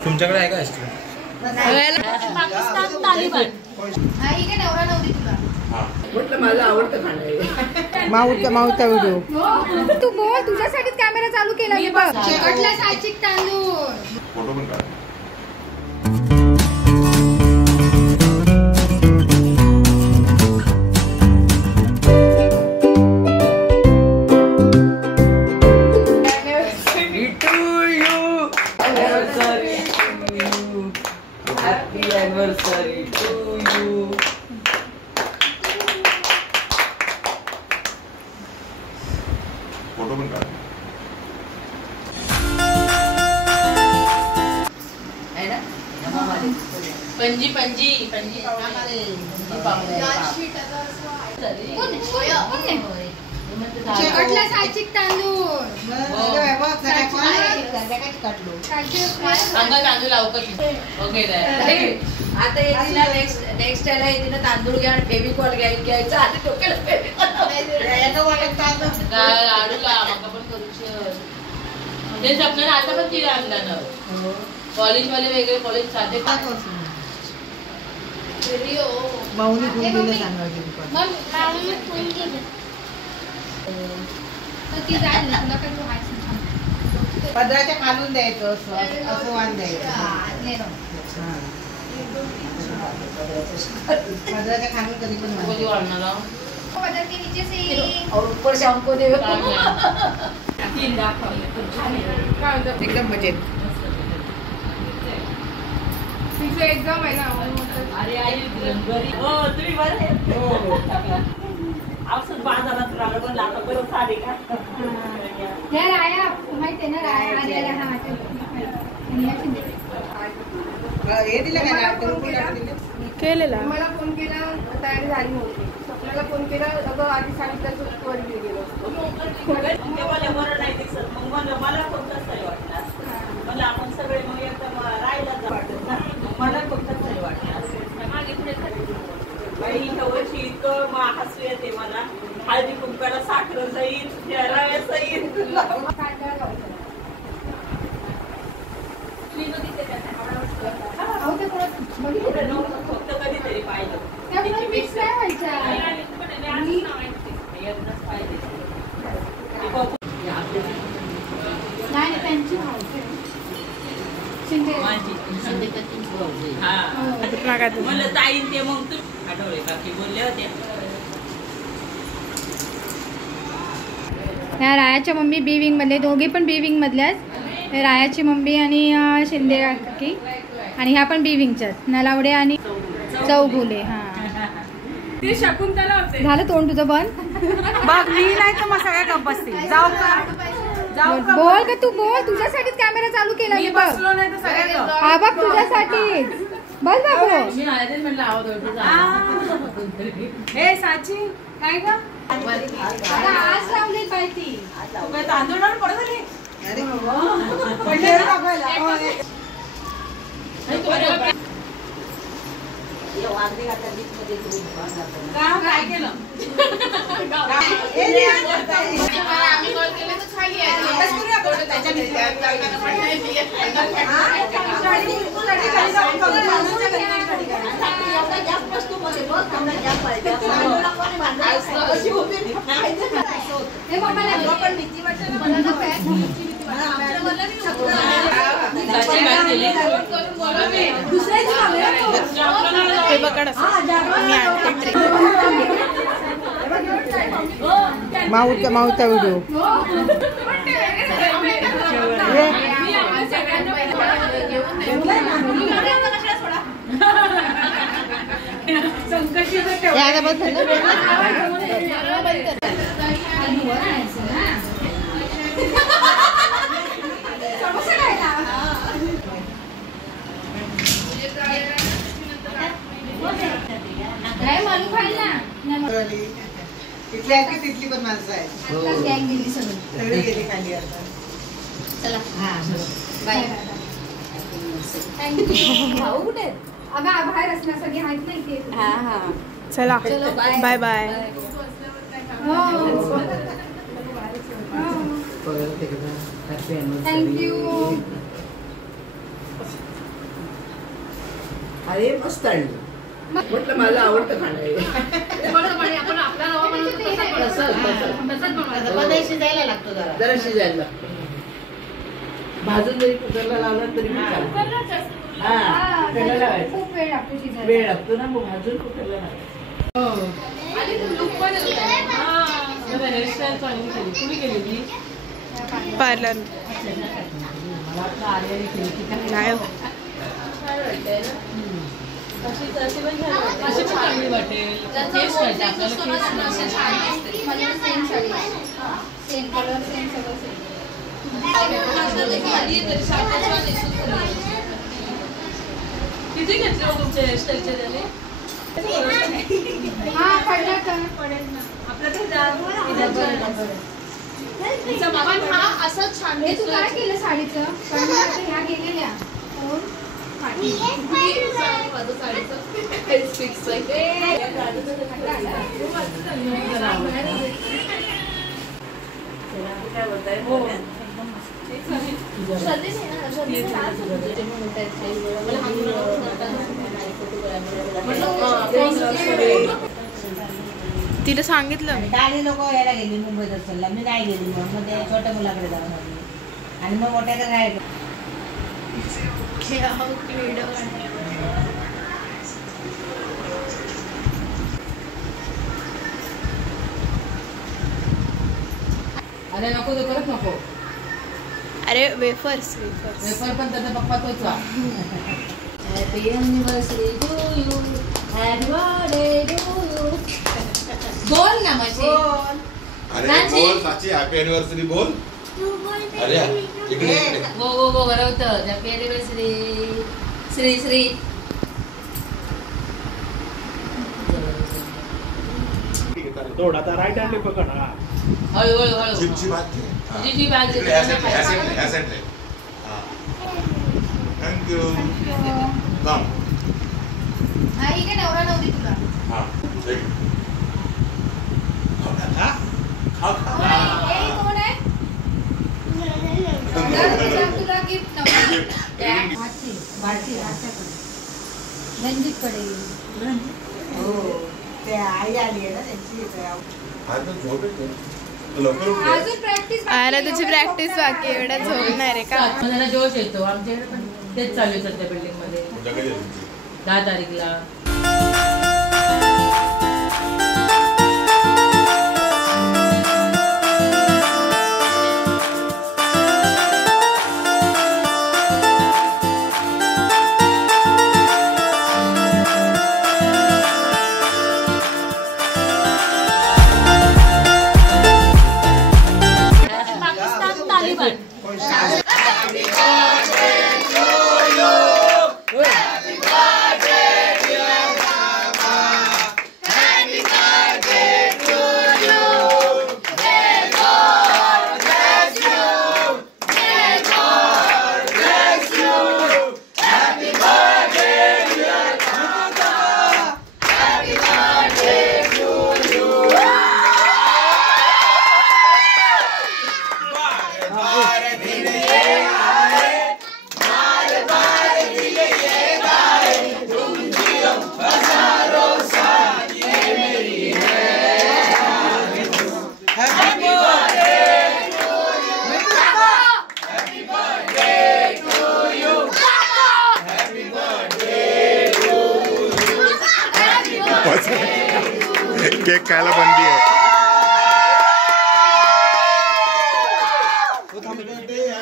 तुमच्याकडे आहे का आईस्क्रीम? पाकिस्तान तालिबान नवरा नवरी तुला म्हटलं मला आवडतं खाणं माऊचा व्हिडिओ तू बोल तुझ्यासाठीच कॅमेरा चालू केला मी बघ शेवटला साचिक तांदूळ फोटो पण काढ. फोटो पण काढ. पंजी पंजी पंजी शेवटला साचिक तांदूळ तांदूळ लावतो आता येतील नेक्स्ट याला येतील तांदूळ घ्या आणि फेविकॉल घ्यायचं आता डोक्याला लाडूला मका पण करूच ते आपल्याला आता पण तिला आणला ना कॉलेज वाले वेगळे कॉलेज साधे पदराच्या खालून द्यायचं असं वाण द्यायचं पदराच्या खालून कधी पण वाढणार पदर के नीचे से और ऊपर से हमको दे एकदम मजेत तिचं एक्झाम आहे ना अरे आई घरी हो तुम्ही बरं आहे हो औषध बाजारात राहिलं पण आता परत साडी का या राया माहिती आहे ना राया आलेला हे दिलं का केलेला मला फोन केला तयारी झाली नव्हती स्वप्नाला फोन केला अगं आधी सांगितलं वर गेलो तेव्हा बरं नाही दिसत मग मला पण कसं वाटणार मला आपण सगळे मग एकदम राहायला वाटत ना मला पण कसं वाटणार मागे पुढे बाई ह्या वर्षी इतकं हसू येते मला हळदी कुंकाला साखर सहित रव्या सहित फक्त कधीतरी पाहिलं म्हणलं ताईन ते मग तू आठवले काकी बोलले होते ह्या रायाच्या मम्मी बी विंग मधले दोघे पण बी विंग मधल्याच रायाची मम्मी आणि शिंदे काकी आणि ह्या पण बी विंगच्याच नलावडे आणि चौगुले हा ते शकुंतला होते झालं तोंड तुझं बंद बघ मी नाही तर मग सगळ्या गप्प बसतील जाऊ का बोल का तू बोल तुझ्यासाठीच कॅमेरा चालू केला मी बघ बसलो नाही तर सगळ्या हा बघ तुझ्यासाठीच बस बाबू म्हटलं आवाज हे साची काय ग आज लावली पाहिजे काय तांदूळ पडत आली काय केलं आम्ही कॉल केले तर खाली माऊचा व्हिडिओ तिथली तिथली पण माणसं आहेत गँग दिली सगळी गेली खाली आता चला बाय भाऊ कुठे अगं बाहेर असणार सगळे आहेत नाही ते चला बाय बाय थँक्यू अरे मस्त आणलं म्हटलं मला आवडतं खाणं हे. शिजायला लागतो जरा. जरा शिजायला लागतं. भाजून जरी कुकरला लावला तरी पण चालतं. हा कुकरला लावायचं. खूप वेळ लागतो शिजायला. वेळ लागतो ना मग भाजून कुकरला लावायचं. पार्लर नाही किती घेतले हो तुमचे हेअरस्टाईलचे त्याने? हा पडला का? हे तू काय केलं साडीचं? पण मला आता ह्या गेलेल्या. कोण? तिला सांगितलं मी. काही लोक यायला गेली मुंबई दर्शनला, मी नाही गेली. मग ते छोट्या मुलाकडे जाऊन आली आणि मग मोठ्याकडे राहिलं. अरे नको ते करत नको. अरे वेफर्स वेफर पण त्याचा पप्पा तोच वा. Happy anniversary to you, happy birthday to you. बोल ना माझी. अरे बोल साची हॅपी अॅनिव्हर्सरी बोल. अरे इकडे इकडे. वो बरं होतं. Happy anniversary Shri Shri. थोडा आता राईट हँड पकड. हा हळूहळू चिपची बात घे. जी जी बाग इकडे ह्या साईडला. हां थँक्यू. कम. हा इथे नवरा नवरी तुला. हां ठीक. हा हे कोण आहे? तुला गिफ्ट रणजितकडे. हो, ते आई आली आहे ना त्यांची. आज तर झोप येते. तू लवकर उठ. अजून प्रॅक्टिस. अरे तुझी प्रॅक्टिस बाकी आहे, एवढा झोपणार आहे का? मला जोश येतो. आमच्याकडे पण तेच चालू आहे सध्या बिल्डिंग मध्ये. उद्या कधी आहे तुमची? 10 तारीखला. केक खायला बंदी आहे.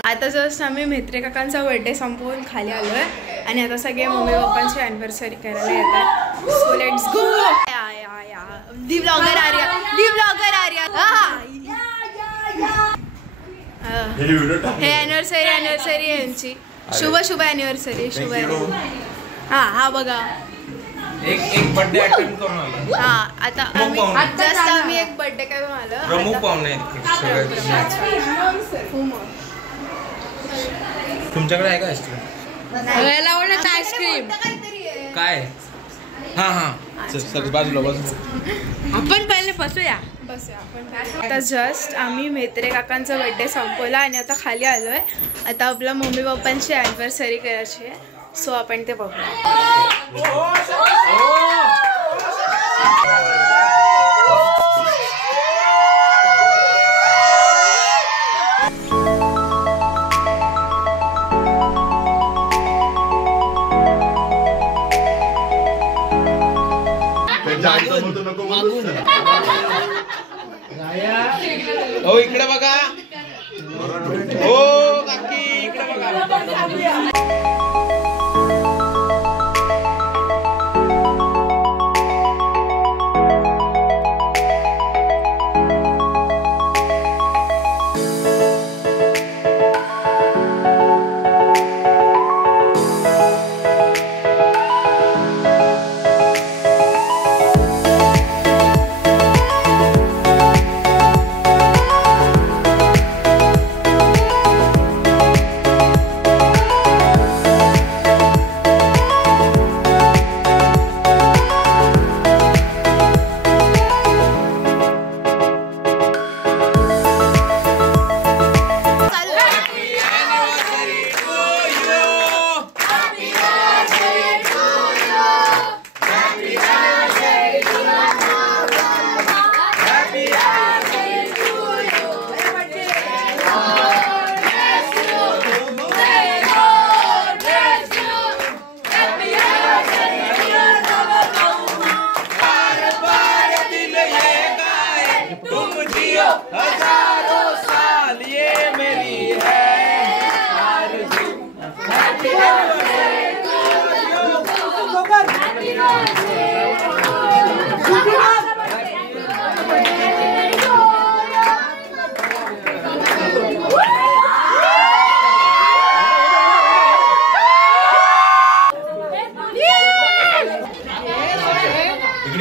आता जस्ट आम्ही म्हेत्रे काकांचा बर्थडे संपवून खाली आलोय आणि आता सगळे मम्मी पप्पांची अॅनिव्हर्सरी करायला येतात. So let's go. The blogger Arya. हे अॅनिव्हर्सरी यांची. शुभ अॅनिव्हर्सरी. शुभ हा बघा. एक बर्थडे अटेंड करून आलो. हा आता आम्ही एक बर्थडे करून आलो. प्रमुख पाहुणे तुमच्याकडे आहे का आईस्क्रीम? आईस्क्रीम काय? हा सर बाजूला आपण पहिले बसूया आपण. आता जस्ट आम्ही म्हेत्रे काकांचा बर्थडे संपवला आणि आता खाली आलोय. आता आपल्या मम्मी पप्पांची अॅनिव्हर्सरी करायची आहे. सो आपण ते बघूया. त्यांच्या आईचं मत नको बोलूस. हो इकडे बघा. हो काकी इकडे बघा.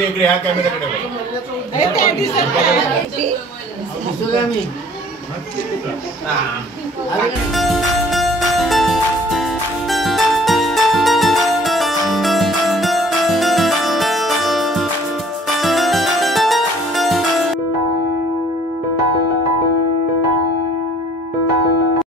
इकडे ह्या कॅमेऱ्याकडे बघ.